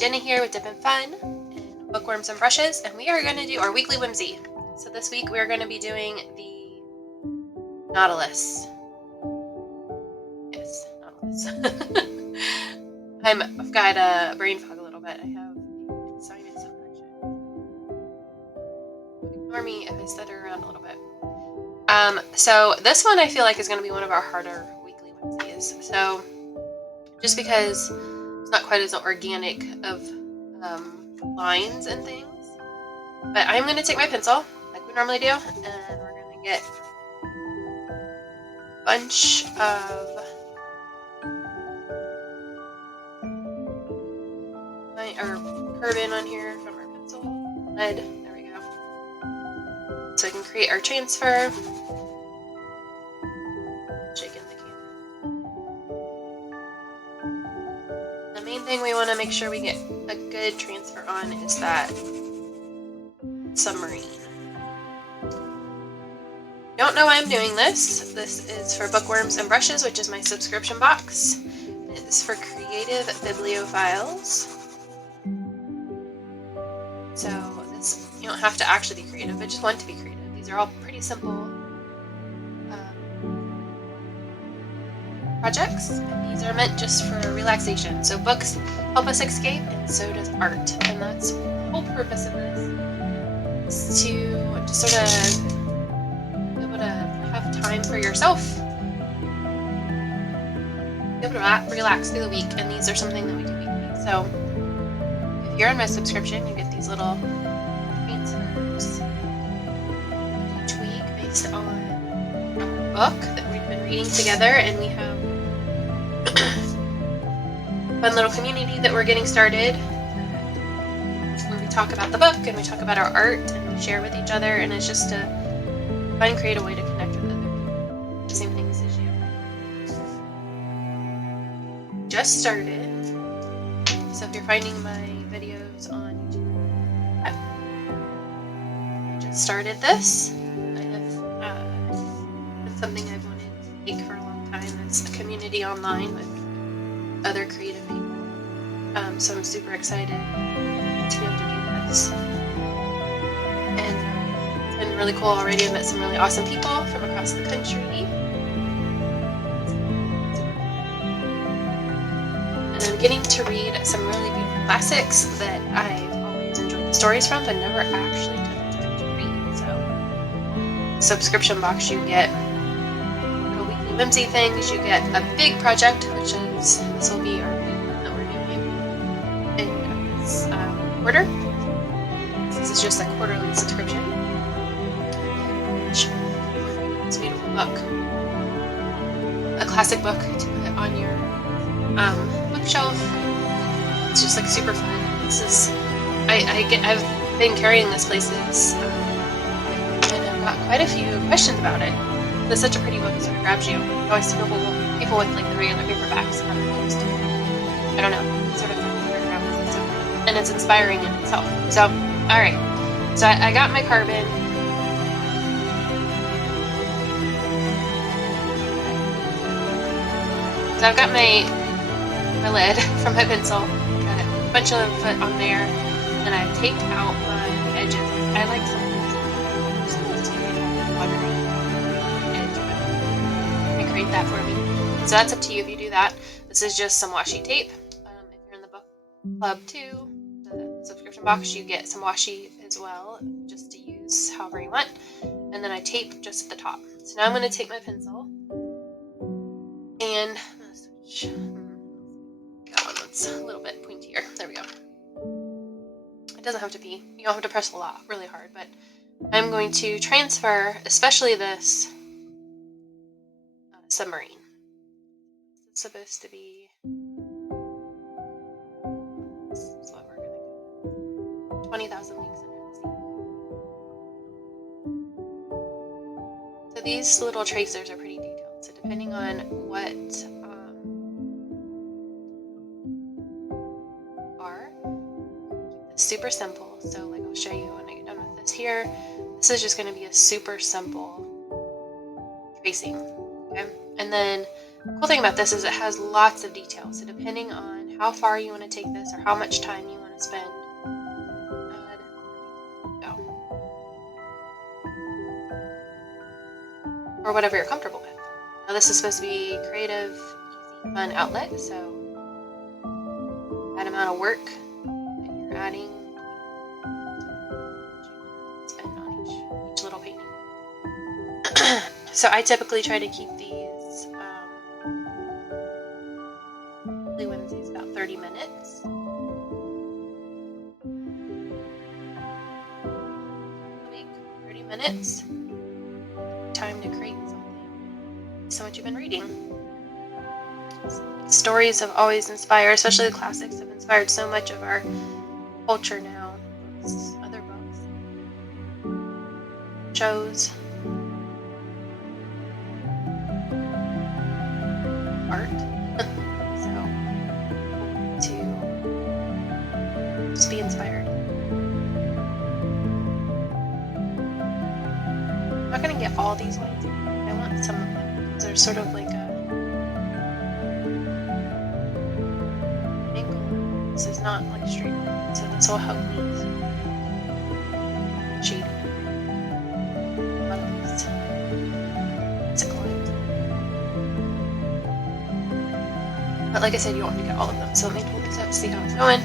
Jenna here with Dip and Fun and Bookworms and Brushes, and we are going to do our weekly whimsy. So this week we are going to be doing the Nautilus. Yes, Nautilus. I've got a brain fog a little bit. I have a sinus infection. Ignore me if I stutter around a little bit. So this one I feel like is going to be one of our harder weekly whimsies. So just because it's not quite as organic of lines and things. But I'm going to take my pencil, like we normally do, and we're going to get a bunch of curve in on here from our pencil, lead, there we go. So I can create our transfer. Shaking the camera. The main thing we want to make sure we get a good transfer on is that submarine. Don't know why I'm doing this. This is for Bookworms and Brushes, which is my subscription box. It's for creative bibliophiles. So this, you don't have to actually be creative, but just want to be creative. These are all pretty simple projects. And these are meant just for relaxation. So books help us escape, and so does art. And that's the whole purpose of this. To just sort of be able to have time for yourself, be able to relax through the week, and these are something that we do weekly. So if you're on my subscription, you get these little transfers each week based on our book that we've been reading together, and we have a fun little community that we're getting started where we talk about the book and we talk about our art and we share with each other, and it's just to find and create a way to connect with other people, the same things as you. Just started, so if you're finding my videos on YouTube, I just started this. I have it's something I've wanted to make for a long time. It's a community online with other creative people, so I'm super excited to be able to do this. And it's been really cool already. I've met some really awesome people from across the country. And I'm getting to read some really beautiful classics that I've always enjoyed the stories from, but never actually took the time to read. So, subscription box, you get little weekly whimsy things. You get a big project, which is, this will be our big one that we're doing in this quarter. This is just a quarterly subscription. This beautiful book, a classic book to put on your bookshelf. It's just like super fun. This is, I've been carrying this places, and I've got quite a few questions about it. It's such a pretty book, it sort of grabs you. I always see people with like the regular paperbacks kind of used to it. I don't know, it's sort of fun to carry around with it, so, and it's inspiring in itself. So, alright, so I got my carbon. So I've got my lid from my pencil, got a bunch of foot on there, and I've taped out my edges. I like something just watery edge, but recreate that for me. So that's up to you if you do that. This is just some washi tape. If you're in the book club too, the subscription box, you get some washi as well, just to use however you want. And then I tape just at the top. So now I'm going to take my pencil and I'm going to switch. It's a little bit pointier. There we go. It doesn't have to be. You don't have to press a lot, really hard, but I'm going to transfer, especially this submarine. It's supposed to be. This is what we're going to do. 20,000 Leagues Under the Sea. So these little tracers are pretty detailed. So depending on what super simple. So like I'll show you when I get done with this here. This is just going to be a super simple tracing. Okay, and then the cool thing about this is it has lots of detail. So depending on how far you want to take this or how much time you want to spend. Go. Or whatever you're comfortable with. Now this is supposed to be creative, easy, fun outlet, so that amount of work that you're adding, spend on each little painting. So I typically try to keep these Whimsies about 30 minutes. A week, 30 minutes. Time to create something. So what you've been reading. Stories have always inspired, especially the classics have inspired so much of our culture now. Other books, shows, art. So to just be inspired. I'm not going to get all these ones. I want some of them because they're sort of like a angle. This is not like straight, so this will help me shade a lot of these. It's a collect. But like I said, you don't want to get all of them, so let me pull these up to see how it's going.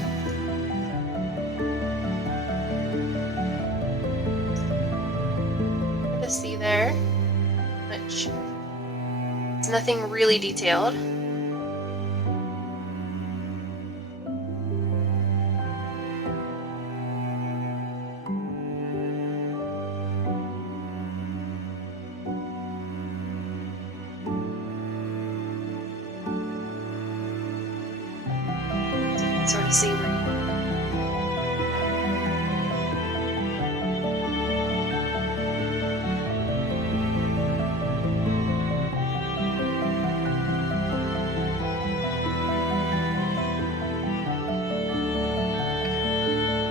To see there, which is nothing really detailed. Sort of see where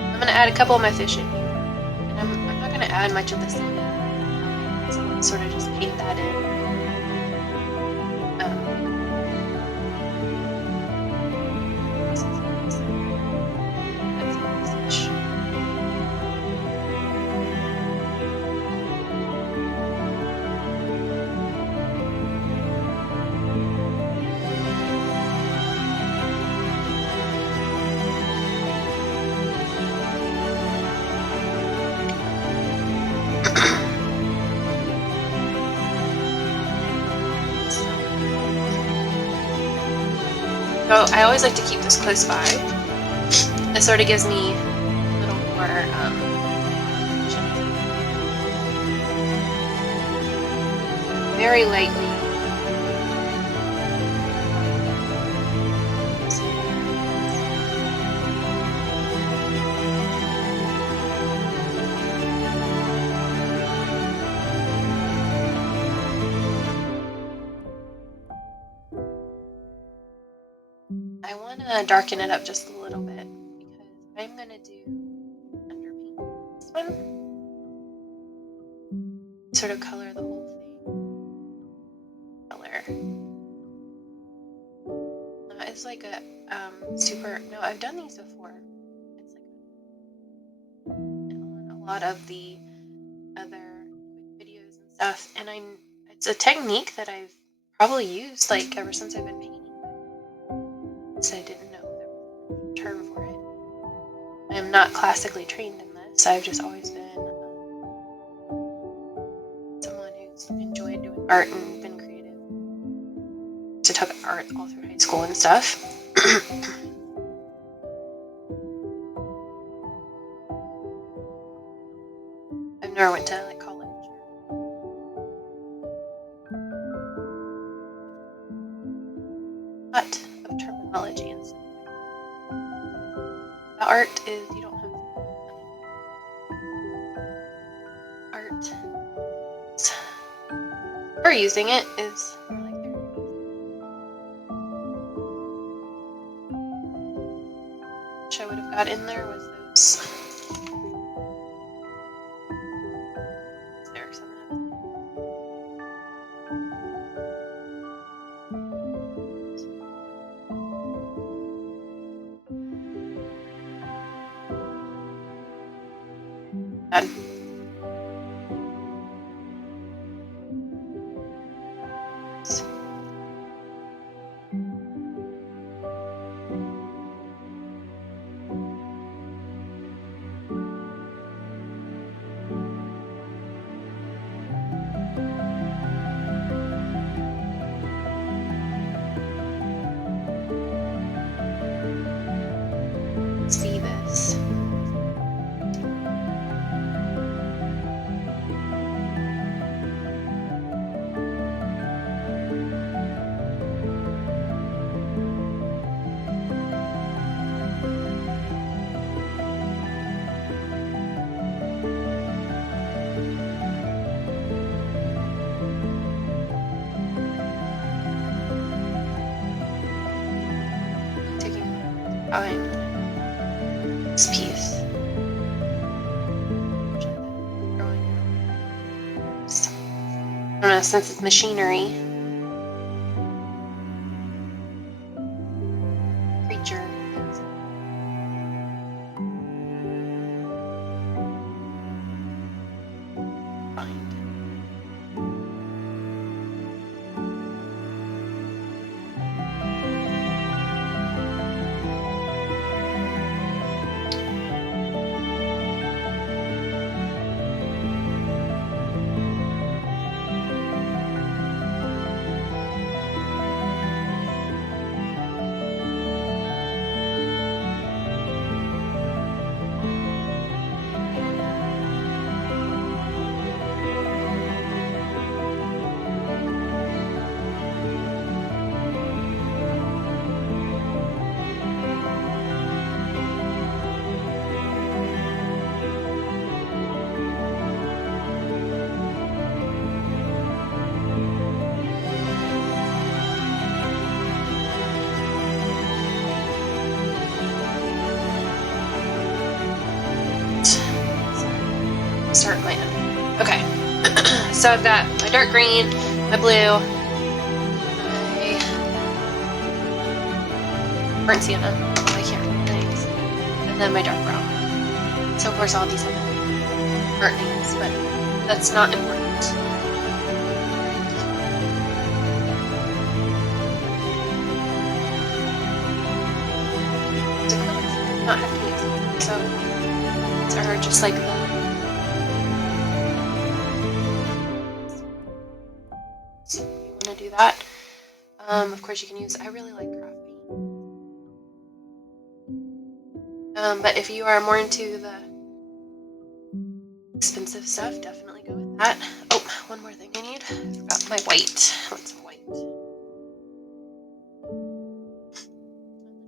I'm going to add a couple of my fish in here, and I'm not going to add much of the sea. So I'm going to sort of just paint that in. So I always like to keep this close by. It sort of gives me a little more very lightly. I want to darken it up just a little bit because I'm going to do underpaint this one. Sort of color the whole thing. Color. It's like a super. No, I've done these before. It's like on a lot of the other quick videos and stuff, and it's a technique that I've probably used like ever since I've been painting. So I didn't know there was a term for it. I'm not classically trained in this. I've just always been someone who's enjoyed doing art and been creative. So I took art all through high school and stuff. I've never went to like college. But of terminology and stuff. The art is you don't have art. Or using it is more like therapy. Which I would have got in there was those. There, some of them. bad. See this. Taking time. This piece. I don't know, since it's machinery. Creature. Find. Start my end. Okay. So I've got my dark green, my blue, my burnt sienna, I can't remember the names, and then my dark brown. So of course all these have burnt names, but that's not important. The acrylics do not have to be expensive, so these are just like the do that. Of course you can use, I really like craft paint. But if you are more into the expensive stuff, definitely go with that. Oh, one more thing I need. I forgot my white. What's some white?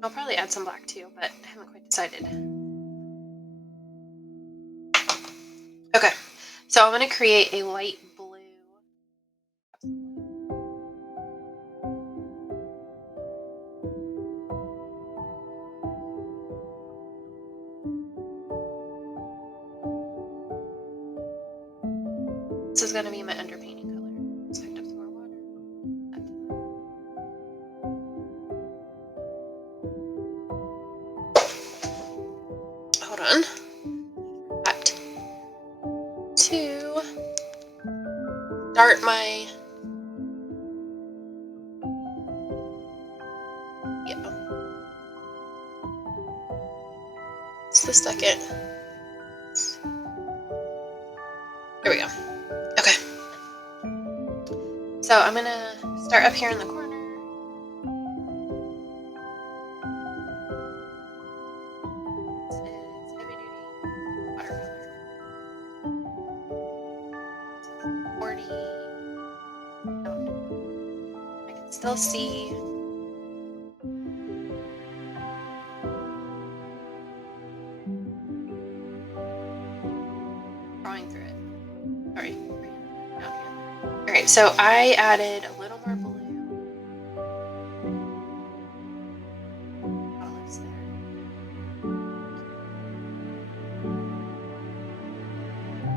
I'll probably add some black too, but I haven't quite decided. Okay, so I'm going to create a light blue. This is going to be my underpainting color. Just picked up some more water. Hold on. Got to start my It's the second. There we go. Okay. So I'm gonna start up here in the corner. This is heavy duty watercolor. 40. I can still see drawing through it. Sorry. Alright, so I added a little more blue. Olives there.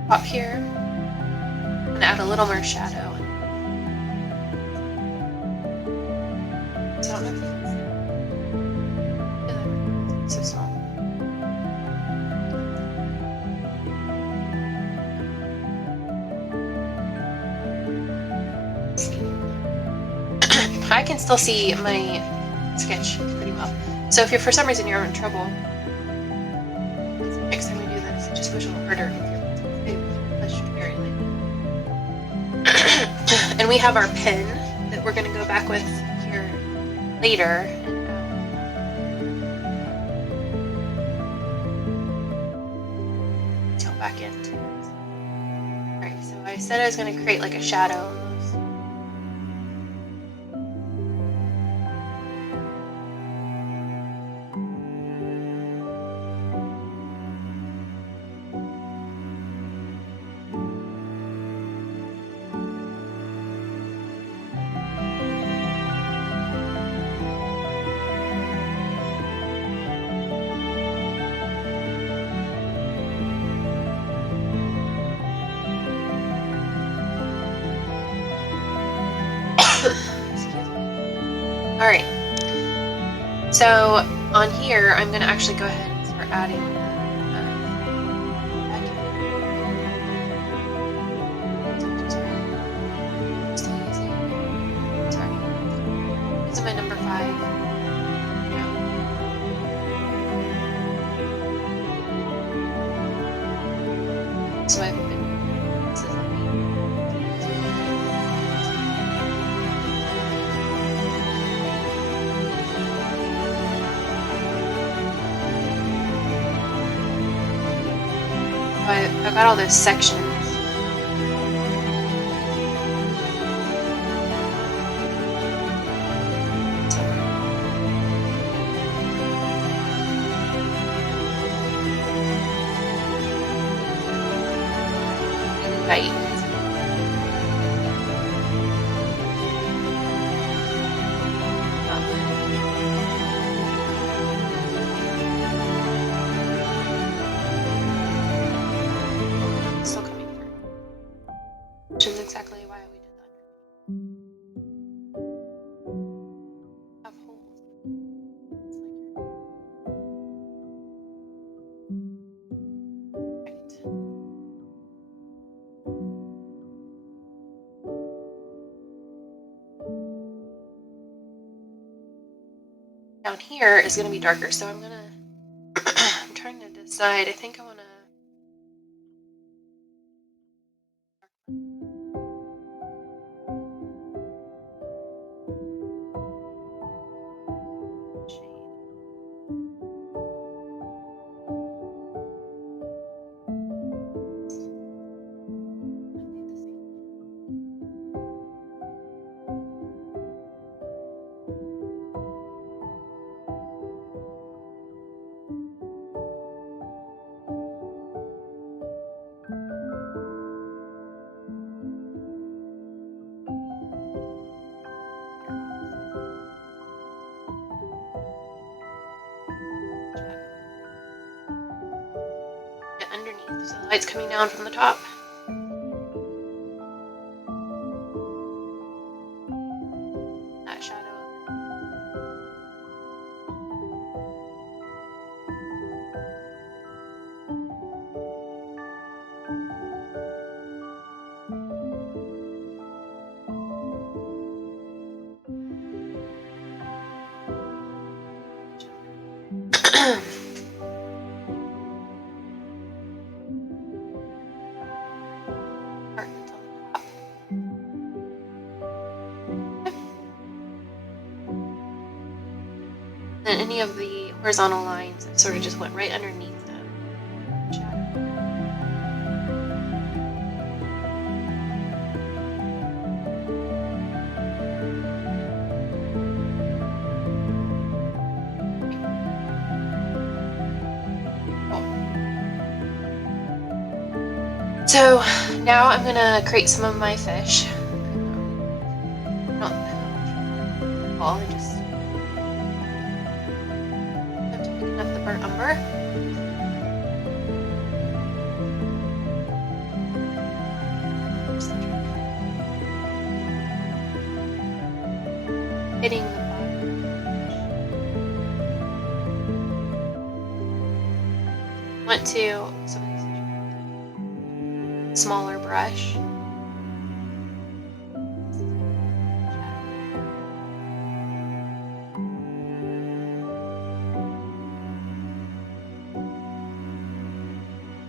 Up here, I'm going to add a little more shadow. So I don't know if you can see. So small. I can still see my sketch pretty well. So if you're for some reason you're having trouble, next time we do this, just push a little harder with your pencil. It pushed very lightly. And we have our pen that we're going to go back with here later. And go back into it. Alright, so I said I was going to create like a shadow. Alright, so on here, I'm going to actually go ahead and start adding using my number 5. So I've been I've got all those sections. Right. Still coming through. Which is exactly why we did that. Have holes. Right. Down here is going to be darker, so I'm gonna. I'm trying to decide. I think I want to. Underneath, so the light's coming down from the top. That shadow. And any of the horizontal lines that sort of just went right underneath them. So now I'm gonna create some of my fish. Not all, I just have to pick up the burnt umber. Hitting the bottom. Went to some of these smaller brush.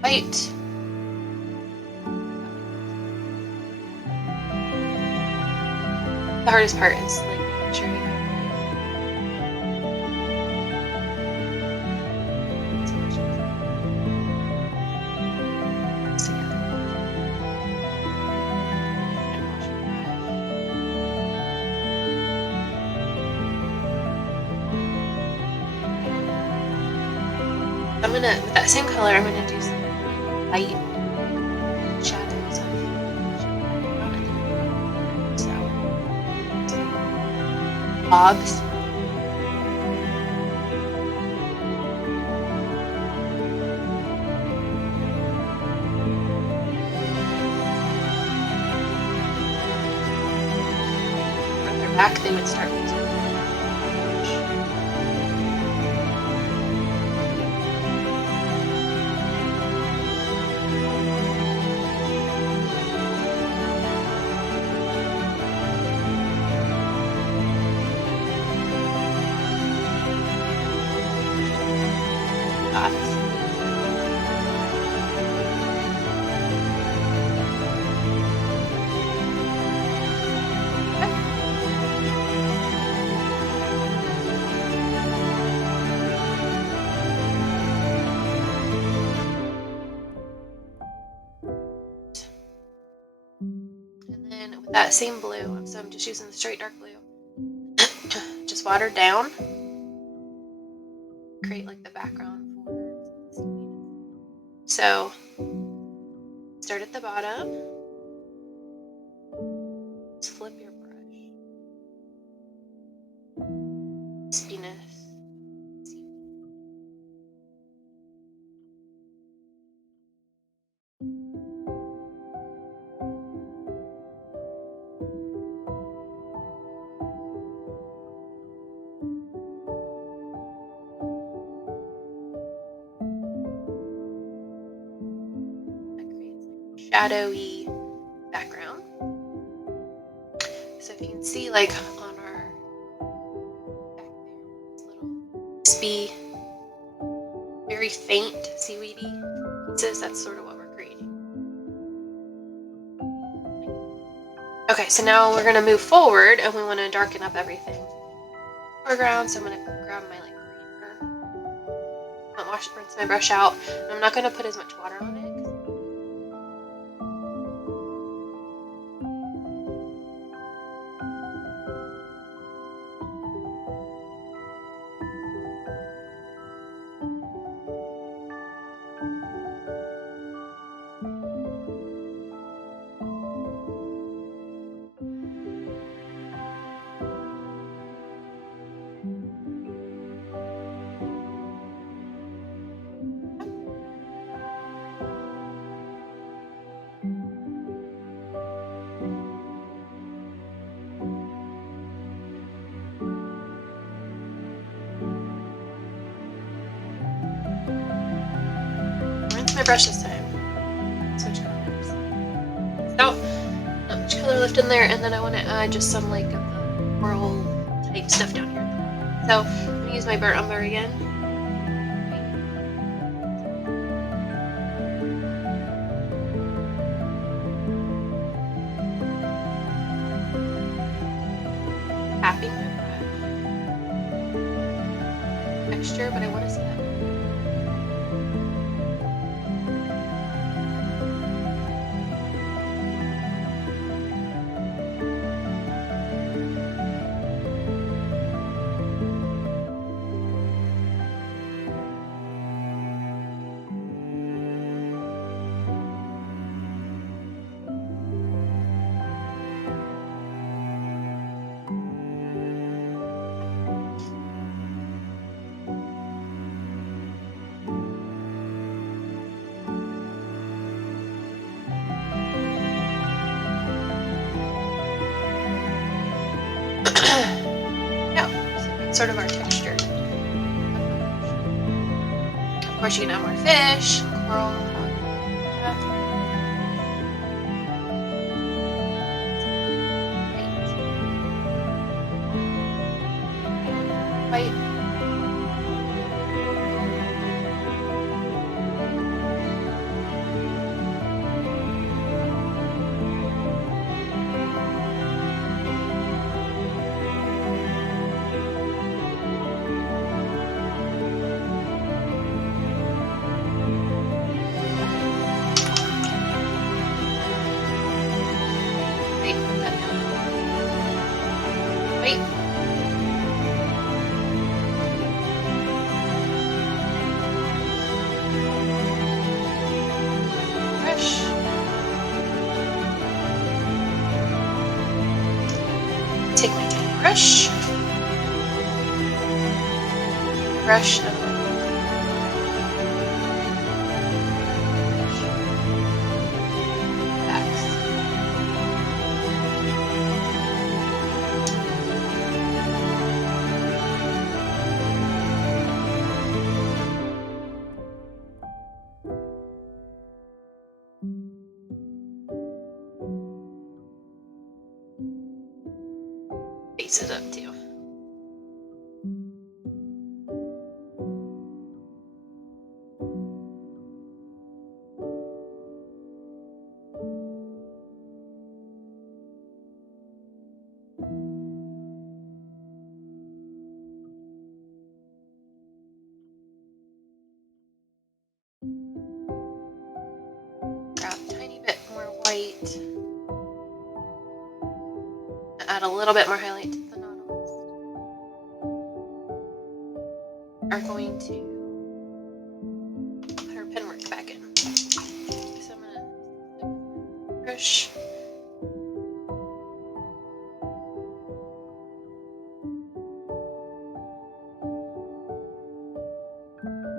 white. The hardest part is like making sure you have I'm gonna, with that same color, I'm gonna do some light shadows of blobs. Further back, they would start to that same blue, so I'm just using the straight dark blue, just watered down, create like the background for the seaweed. So start at the bottom, just flip your brush, spinous. Shadowy background. So if you can see, like on our back there, this little crispy, very faint seaweedy pieces, that's sort of what we're creating. Okay, so now we're gonna move forward and we want to darken up everything. Foreground, so I'm gonna grab my like greener, rinse my brush out. And I'm not gonna put as much water on it. My brush this time. Switch colors. So, not much color left in there, and then I want to add just some like of the coral type stuff down here. So I'm gonna use my burnt umber again. Tapping my brush. Texture, but I want to see that. Sort of our texture. Of course, you can add more fish, coral. White. brush. Brush of face it up too. Grab a tiny bit more white. Add a little bit more highlight to the Nautilus. Are going to put our pen work back in. So I'm gonna stick with my brush.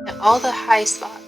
Now all the high spots.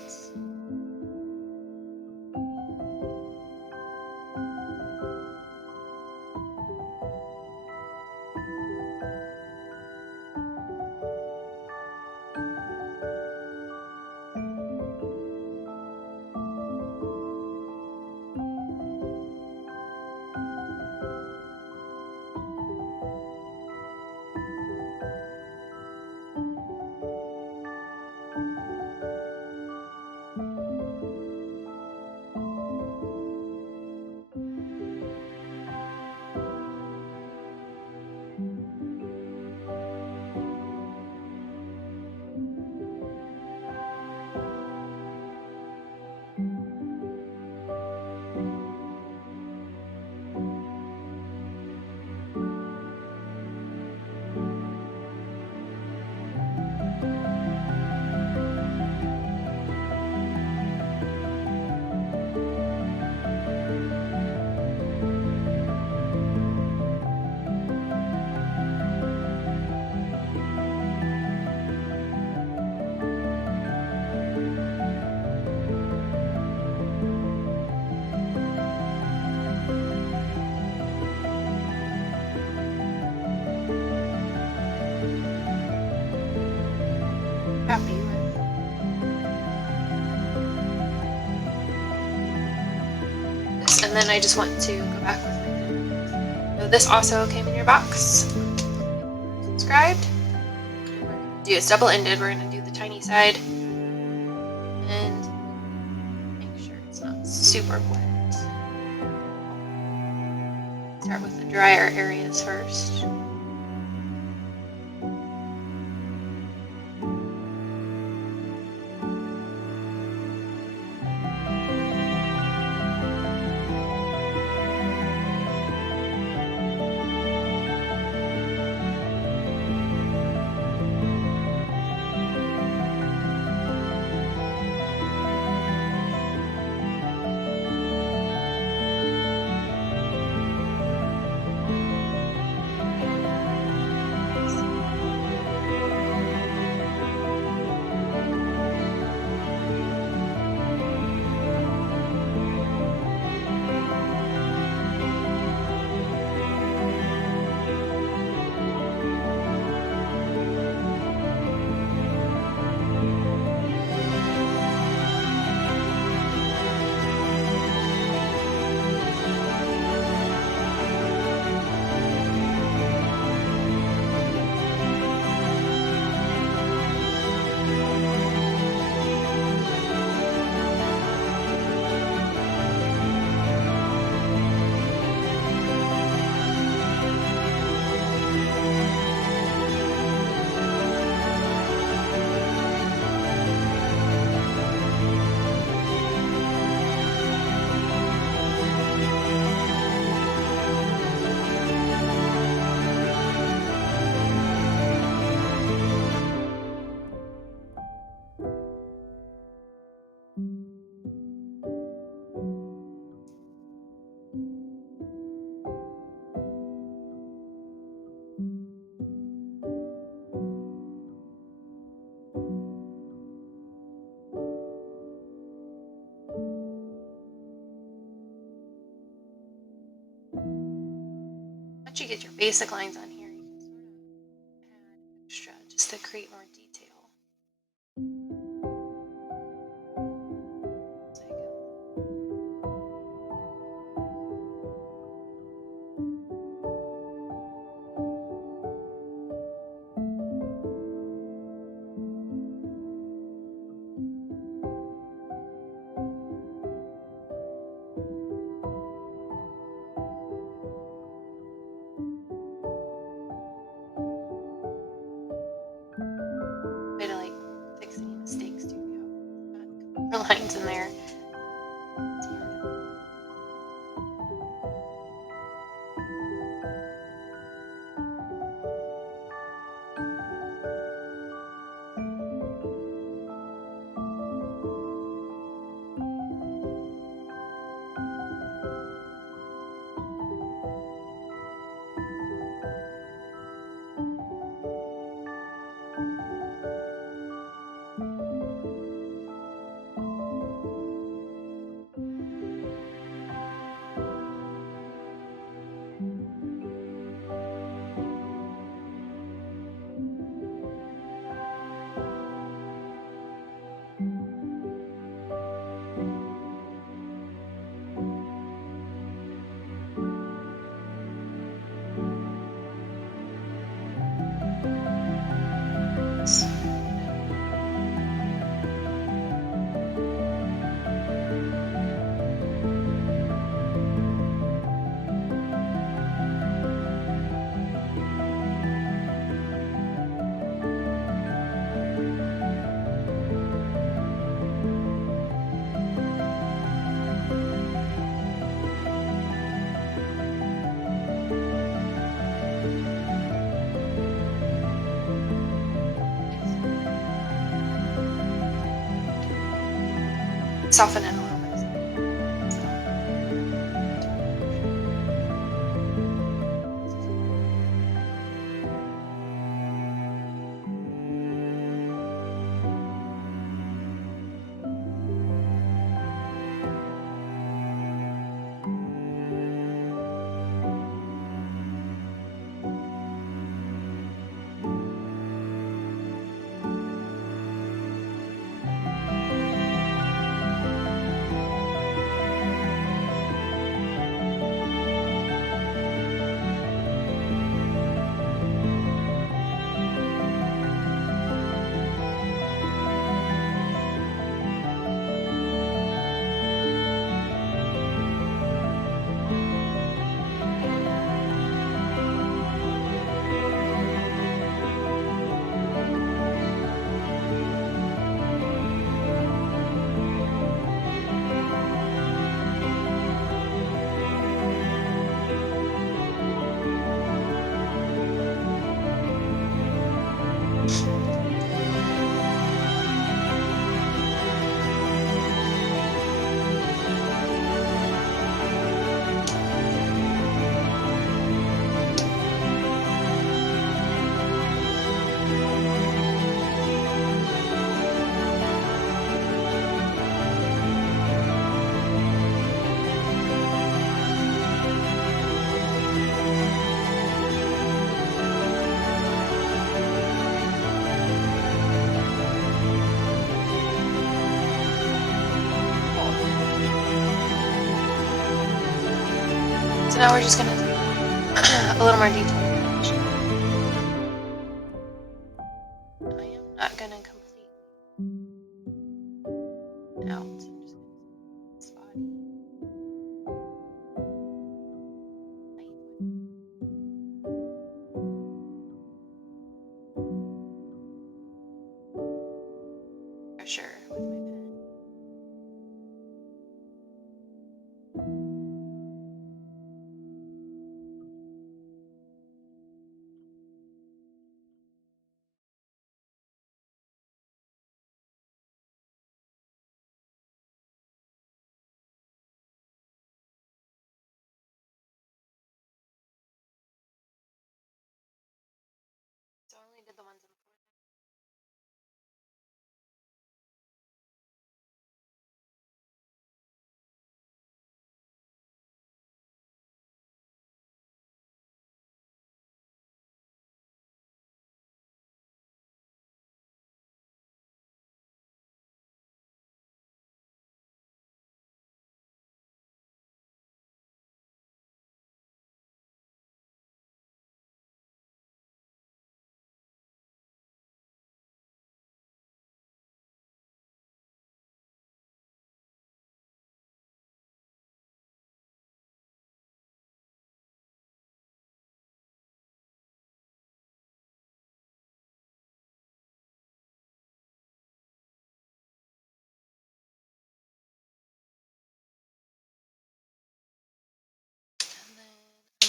Happy with. This, and then I just want to go back with it. So this also came in your box. Subscribed. It's double-ended. We're going to do the tiny side and make sure it's not super wet. Start with the drier areas first. once you get your basic lines on here, you can sort of add extra just to create more detail. Way to like fix any mistakes too. You have lines in there. Soften it a little bit. So now we're just going to do a little more detail. I am not going to complete out. I'm just going to this body. Pressure with my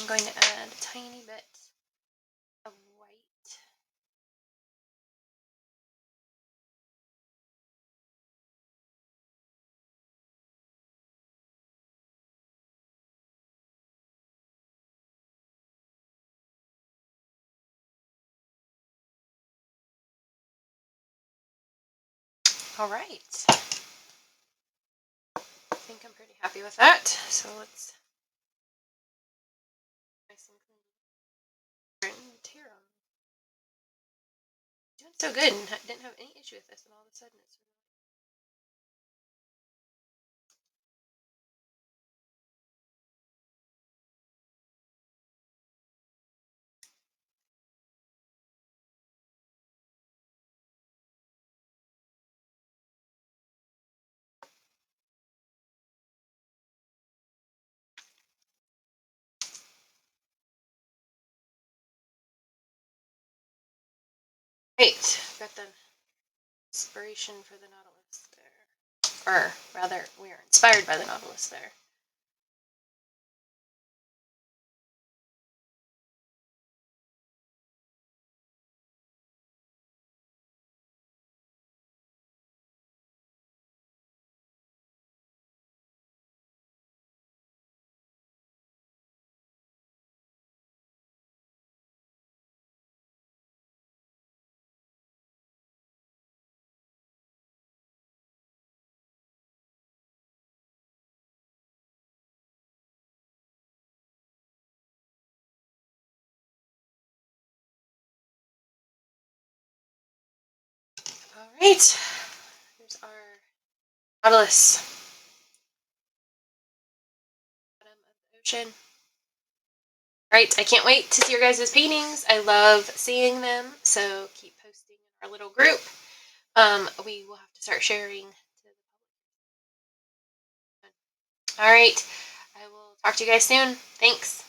I'm going to add a tiny bit of white. All right. I think I'm pretty happy with that. So let's nice and clean. Tear on. Doing so good, and didn't have any issue with this, and all of a sudden it's great. Got the inspiration for the Nautilus there, or rather, we are inspired by the Nautilus there. All right, here's our Nautilus. Bottom of the ocean. All right, I can't wait to see your guys' paintings. I love seeing them, so keep posting in our little group. We will have to start sharing. All right, I will talk to you guys soon. Thanks.